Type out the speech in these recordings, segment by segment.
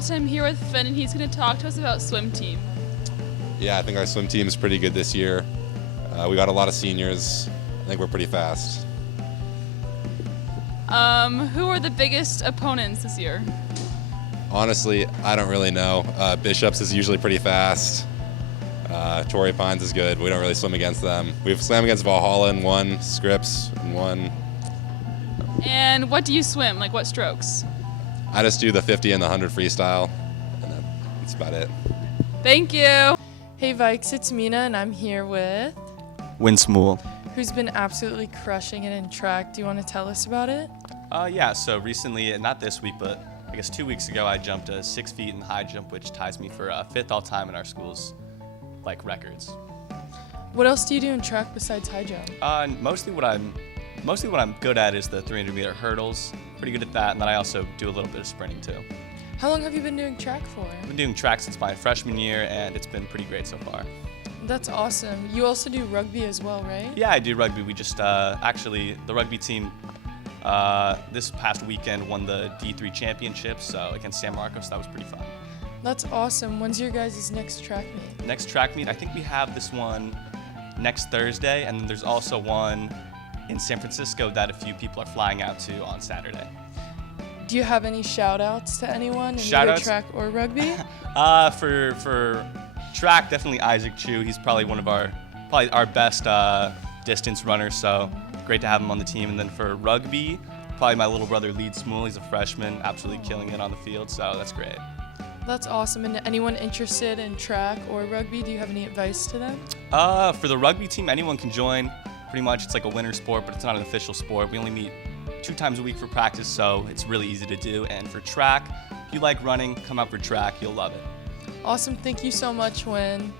Bulletin. I'm here with Finn, and he's going to talk to us about swim team. Yeah, I think our swim team is pretty good this year. We got a lot of seniors. I think we're pretty fast. Who are the biggest opponents this year? Honestly, I don't really know. Bishops is usually pretty fast. Torrey Pines is good. We don't really swim against them. We've swam against Valhalla in one, Scripps in one. And what do you swim? Like what strokes? I just do the 50 and the 100 freestyle, and that's about it. Thank you. Hey Vikes, it's Mina, and I'm here with Winsmool. who's been absolutely crushing it in track. Do you want to tell us about it? Yeah, so recently, not this week, but I guess 2 weeks ago, I jumped 6 feet in high jump, which ties me for fifth all time in our school's records. What else do you do in track besides high jump? Mostly what I'm good at is the 300-meter hurdles. Pretty good at that, and then I also do a little bit of sprinting too. How long have you been doing track for? I've been doing track since my freshman year, and it's been pretty great so far. That's awesome. You also do rugby as well, right? Yeah, I do rugby. We just actually the rugby team this past weekend won the D3 championship, so against San Marcos. That was pretty fun. That's awesome. When's your guys' next track meet? Next track meet, I think we have this one next Thursday, and then there's also one in San Francisco that a few people are flying out to on Saturday. Do you have any shout-outs to anyone in either Shout-outs? track or rugby? For track, definitely Isaac Chu. He's probably our best distance runner, so great to have him on the team. And then for rugby, probably my little brother Lead Smool. He's a freshman, absolutely killing it on the field, so that's great. That's awesome. And anyone interested in track or rugby, do you have any advice to them? For the rugby team, anyone can join. Pretty much, it's like a winter sport, but it's not an official sport. We only meet 2 times a week for practice, so it's really easy to do. And for track, if you like running, come out for track. You'll love it. Awesome. Thank you so much, Win.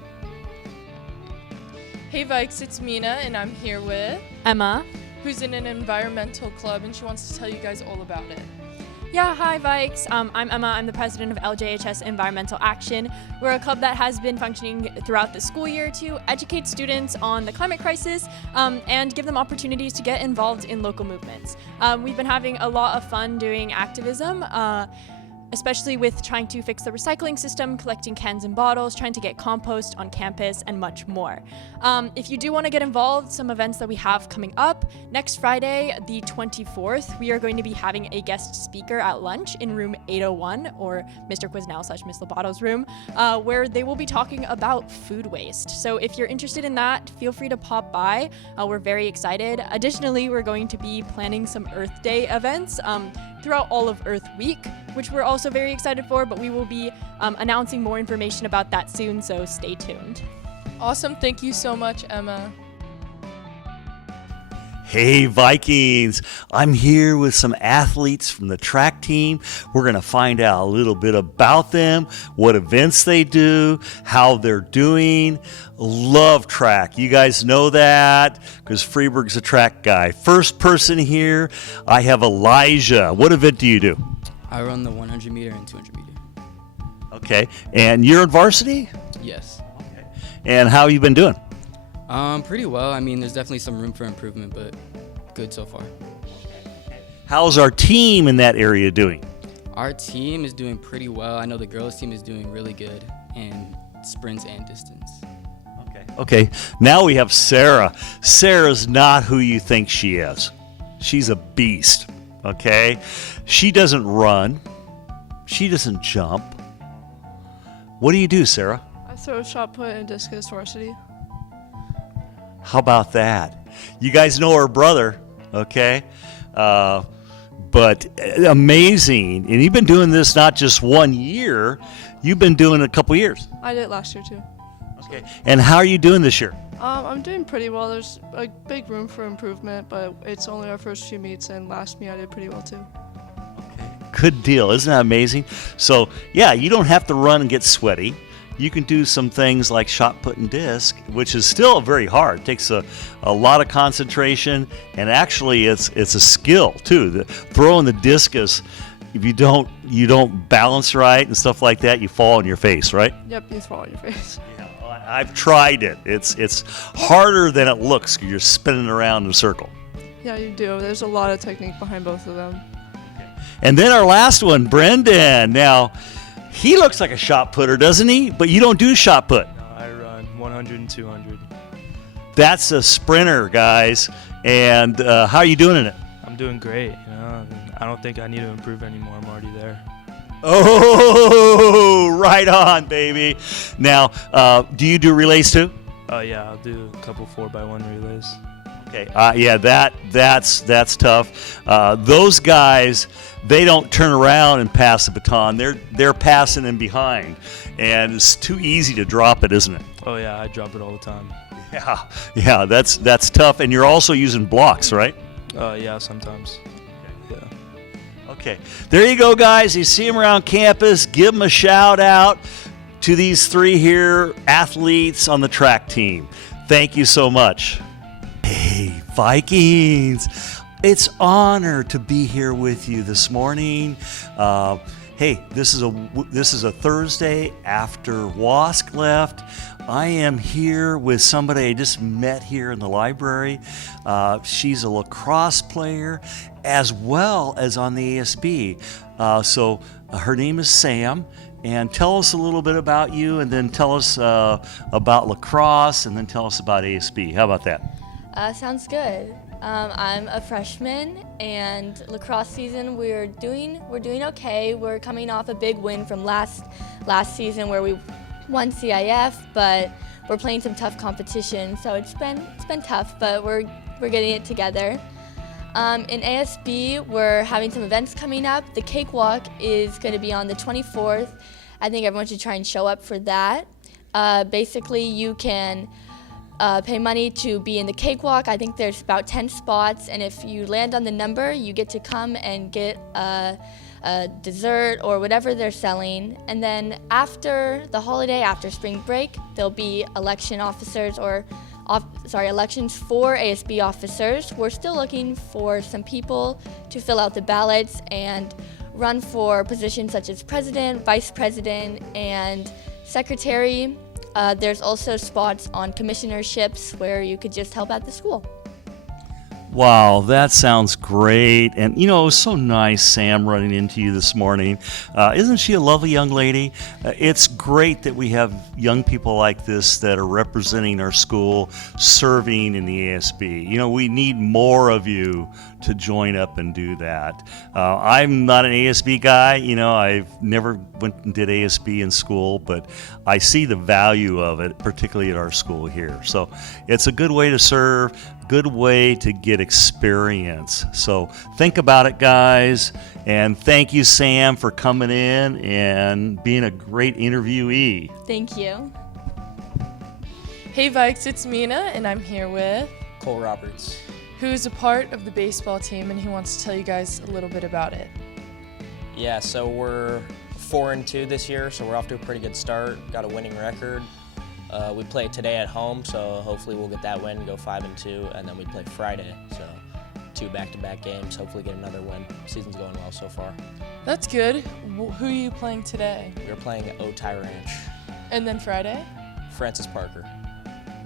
Hey Vikes, it's Mina, and I'm here with Emma. who's in an environmental club, and she wants to tell you guys all about it. Yeah, hi Vikes. I'm Emma. I'm the president of LJHS Environmental Action. We're a club that has been functioning throughout the school year to educate students on the climate crisis and give them opportunities to get involved in local movements. We've been having a lot of fun doing activism, especially with trying to fix the recycling system, collecting cans and bottles, trying to get compost on campus, and much more. If you do want to get involved, some events that we have coming up, next Friday, the 24th, we are going to be having a guest speaker at lunch in room 801, or Mr. Quisnell/Miss Lobato's room, where they will be talking about food waste. So if you're interested in that, feel free to pop by. We're very excited. Additionally, we're going to be planning some Earth Day events throughout all of Earth Week, which we're also very excited for, but we will be announcing more information about that soon, so stay tuned. Awesome. Thank you so much, Emma. Hey Vikings, I'm here with some athletes from the track team. We're going to find out a little bit about them, what events they do, how they're doing. Love track. You guys know that because Freeburg's a track guy. First person here, I have Elijah. What event do you do? I run the 100 meter and 200 meter. Okay, and you're in varsity? Yes. Okay. And how have you been doing? Pretty well. I mean, there's definitely some room for improvement, but good so far. How's our team in that area doing? Our team is doing pretty well. I know the girls' team is doing really good in sprints and distance. Okay, now we have Sarah. Sarah's not who you think she is. She's a beast, okay? She doesn't run. She doesn't jump. What do you do, Sarah? I throw shot put and discus varsity. How about that? You guys know her brother, okay? But amazing. And you've been doing this not just 1 year, you've been doing it a couple years. I did it last year too. Okay. And how are you doing this year? I'm doing pretty well. There's a big room for improvement, but it's only our first few meets, and last meet I did pretty well too. Good deal. Isn't that amazing? So, yeah, you don't have to run and get sweaty. You can do some things like shot put and disc, which is still very hard. It takes a lot of concentration, and actually it's a skill too. Throwing the discus, if you don't balance right and stuff like that, you fall on your face, right? Yep, you fall on your face. Yeah, I've tried it. It's harder than it looks because you're spinning around in a circle. Yeah, you do. There's a lot of technique behind both of them. And then our last one, Brendan. Now, He looks like a shot putter, doesn't he? But you don't do shot put. No, I run 100 and 200. That's a sprinter, guys. And how are you doing in it? I'm doing great. I don't think I need to improve anymore. I'm already there. Oh, right on, baby. Now, do you do relays too? Yeah, I'll do a couple 4x1 relays. Okay. Yeah, that's tough. Those guys, they don't turn around and pass the baton. They're passing in behind, and it's too easy to drop it, isn't it? Oh yeah, I drop it all the time. Yeah, that's tough. And you're also using blocks, right? Yeah, sometimes. Yeah. Okay, there you go, guys. You see them around campus. Give them a shout out to these three here athletes on the track team. Thank you so much. Hey, Vikings. It's an honor to be here with you this morning. Hey, this is a Thursday after Wask left. I am here with somebody I just met here in the library. She's a lacrosse player as well as on the ASB. So her name is Sam. And tell us a little bit about you, and then tell us about lacrosse, and then tell us about ASB. How about that? Sounds good. I'm a freshman, and lacrosse season we're doing okay. We're coming off a big win from last season where we won CIF, but we're playing some tough competition, so it's been tough, but we're getting it together. In ASB, we're having some events coming up. The cakewalk is going to be on the 24th. I think everyone should try and show up for that. Basically, you can pay money to be in the cakewalk. I think there's about 10 spots, and if you land on the number, you get to come and get a dessert or whatever they're selling. And then after the holiday, after spring break, there'll be elections for ASB officers. We're still looking for some people to fill out the ballots and run for positions such as president, vice president, and secretary. There's also spots on commissionerships where you could just help at the school. Wow, that sounds great. And, it was so nice, Sam, running into you this morning. Isn't she a lovely young lady? It's great that we have young people like this that are representing our school, serving in the ASB. We need more of you to join up and do that. I'm not an ASB guy. I've never went and did ASB in school, but I see the value of it, particularly at our school here. So it's a good way to serve, good way to get experience. So think about it, guys. And thank you, Sam, for coming in and being a great interviewee. Thank you. Hey Vikes, it's Mina, and I'm here with Cole Roberts, who's a part of the baseball team, and he wants to tell you guys a little bit about it. Yeah, so we're 4-2 this year, so we're off to a pretty good start. Got a winning record. We play today at home, so hopefully we'll get that win, go 5-2, and then we play Friday. So 2 back-to-back games, hopefully get another win. Season's going well so far. That's good. Who are you playing today? We're playing at Otay Ranch. And then Friday? Francis Parker.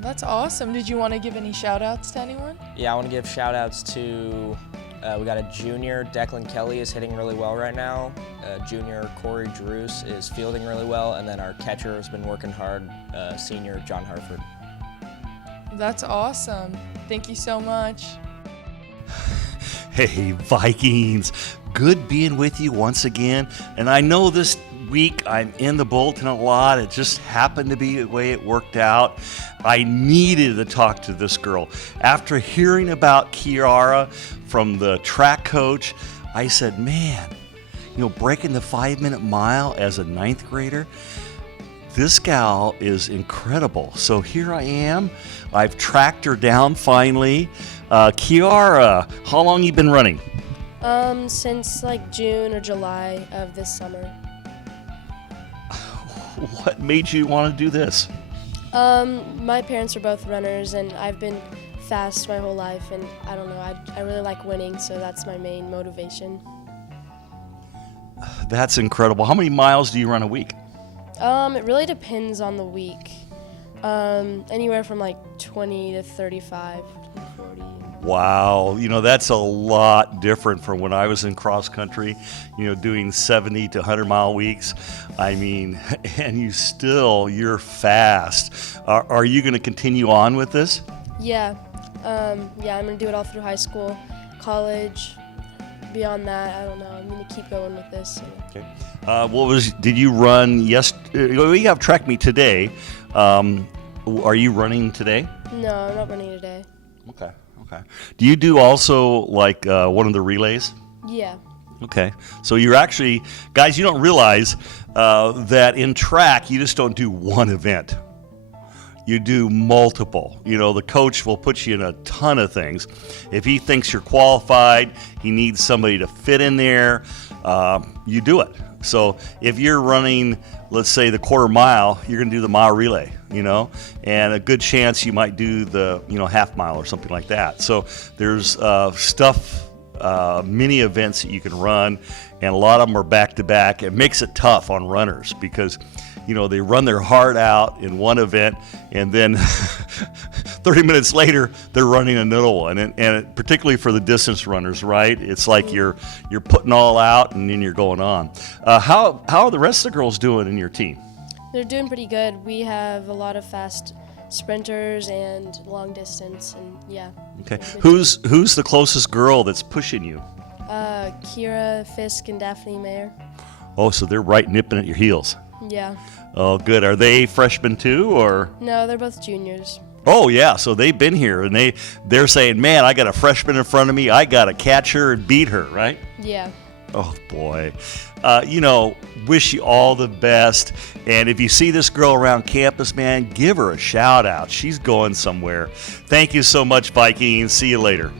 That's awesome. Did you want to give any shout-outs to anyone? Yeah, I want to give shout-outs to, we got a junior, Declan Kelly is hitting really well right now. Junior Corey Drews is fielding really well, and then our catcher has been working hard, senior John Hartford. That's awesome. Thank you so much. Hey, Vikings. Good being with you once again. And I know this week I'm in the Bulletin a lot. It just happened to be the way it worked out. I needed to talk to this girl. After hearing about Kiara from the track coach, I said, man, breaking the 5-minute mile as a 9th grader, this gal is incredible. So here I am. I've tracked her down finally. Kiara, how long you been running? Since June or July of this summer. What made you want to do this? My parents are both runners, and I've been fast my whole life, and I don't know, I really like winning, so that's my main motivation. That's incredible. How many miles do you run a week? It really depends on the week. Anywhere from 20 to 35 to 40. Wow, that's a lot different from when I was in cross country, doing 70 to 100 mile weeks. I mean, and you're fast. Are you going to continue on with this? Yeah. I'm going to do it all through high school, college. Beyond that, I don't know. I'm going to keep going with this. Okay. Did you run we have track meet today. Are you running today? No, I'm not running today. Okay. Do you do also like one of the relays? Yeah. Okay. So you're actually, guys, you don't realize that in track, you just don't do one event. You do multiple. The coach will put you in a ton of things. If he thinks you're qualified, he needs somebody to fit in there, you do it. So if you're running, let's say, the quarter mile, you're going to do the mile relay, and a good chance you might do the, half mile or something like that. So there's many events that you can run, and a lot of them are back to back. It makes it tough on runners because they run their heart out in one event, and then 30 minutes later they're running another one. And particularly for the distance runners, right? It's like you're putting all out, and then you're going on. How are the rest of the girls doing in your team? They're doing pretty good. We have a lot of fast sprinters and long distance, and yeah. Okay. Who's the closest girl that's pushing you? Kira Fisk and Daphne Mayer. Oh, so they're right nipping at your heels. Yeah. Oh, good. Are they freshmen too, or? No, they're both juniors. Oh, yeah. So they've been here, and they're saying, man, I got a freshman in front of me. I got to catch her and beat her, right? Yeah. Oh, boy. Wish you all the best. And if you see this girl around campus, man, give her a shout out. She's going somewhere. Thank you so much, Vikings. See you later.